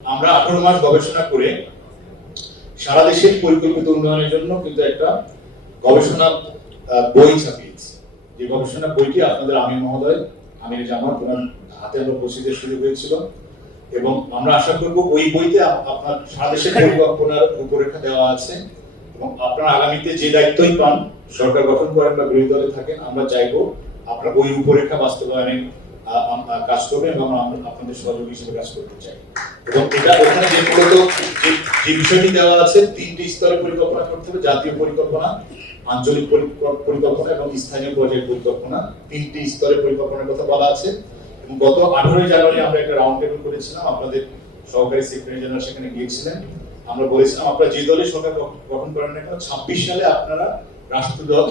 আমরা 18 মাস গবেষণা করে সারা দেশের পরিকল্পিত উন্নয়নের জন্য কিন্তু একটা গবেষণা বই ছাপিয়েছি। যে গবেষণা বইটি আপনাদের আমির মহোদয়, আমির জামাত ওনার হাতে আমরা পৌঁছে শুরু হয়েছিল এবং আমরা আশা করব ওই বইতে আপনার সারা দেশের পরিকল্পনার রূপরেখা দেওয়া আছে এবং আপনারা আগামীতে যে দায়িত্বই পান, সরকার গঠন করেন বা বিরোধী দলে থাকেন, আমরা চাইবো আপনার ওই রূপরেখা বাস্তবায়নে কাজ করবেন এবং আমরা আপনাদের সহযোগী হিসেবে কাজ করতে চাই। এবং এটা ওখানে যে মূলত যে বিষয়টি দেওয়া আছে, 3টি স্তরে পরিকল্পনা করতে হবে: জাতীয় পরিকল্পনা, আঞ্চলিক পরিকল্পনা এবং স্থানীয় পর্যায়ের পরিকল্পনা। 3টি স্তরে পরিকল্পনার কথা বলা আছে। এবং গত 18 জানুয়ারি আমরা একটা রাউন্ড টেবিল করেছিলাম, আপনাদের সহকারী সেক্রেটারি জেনারেল সেখানে গিয়েছিলেন। আমরা বলেছিলাম আপনারা যে দলে সরকার গঠন করেন না কেন, 26 সালে আপনারা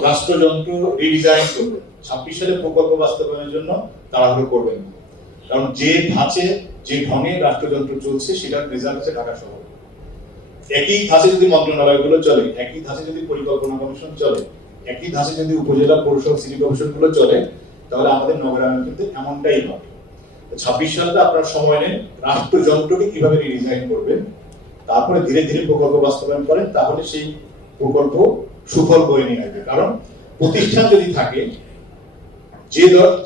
রাষ্ট্রযন্ত্র রিডিজাইন করবেন। 26 সালে প্রকল্প বাস্তবায়নের জন্য তাড়াহুড়ো করবেন, কারণ যে ধাঁচে যে ঢঙে রাষ্ট্রযন্ত্র চলছে সেটার রেজাল্ট হচ্ছে ঢাকা শহর। একই ধাঁচে যদি মন্ত্রণালয়গুলো চলে, একই ধাঁচে যদি পরিকল্পনা কমিশন চলে, একই ধাঁচে যদি উপজেলা পরিষদ সিটি কমিশন গুলো চলে, তাহলে আমাদের নগরায়ণ কিন্তু এমনটাই হবে। 26 সালে আপনার সময় নেন রাষ্ট্রযন্ত্রকে কিভাবে রিডিজাইন করবেন, তারপরে ধীরে ধীরে প্রকল্প বাস্তবায়ন করেন, তাহলে সেই প্রকল্প সুফল বয়ে নিয়ে আসবে। কারণ প্রতিষ্ঠান যদি থাকে,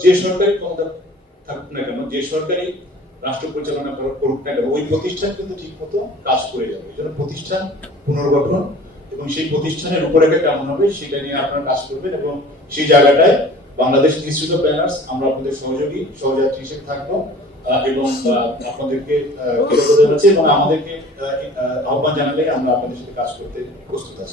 যে সরকারি ক্ষমতা থাকুক না কেন, যে সরকারি রাষ্ট্র পরিচালনা করুক না কেন, ওই প্রতিষ্ঠান কিন্তু ঠিক মতো কাজ করে যাবে। এই জন্য প্রতিষ্ঠান পুনর্গঠন এবং সেই প্রতিষ্ঠানের রূপরেখা কেমন হবে সেটা নিয়ে আপনারা কাজ করবেন এবং সেই জায়গাটায় বাংলাদেশ ইনস্টিটিউট অফ প্ল্যানার্স আমরা আপনাদের সহযাত্রী হিসেবে থাকবো এবং আপনাদেরকে কৃতজ্ঞতা জানাচ্ছি এবং আমাদেরকে আহ্বান জানালে আমরা আপনাদের সাথে কাজ করতে প্রস্তুত আছি।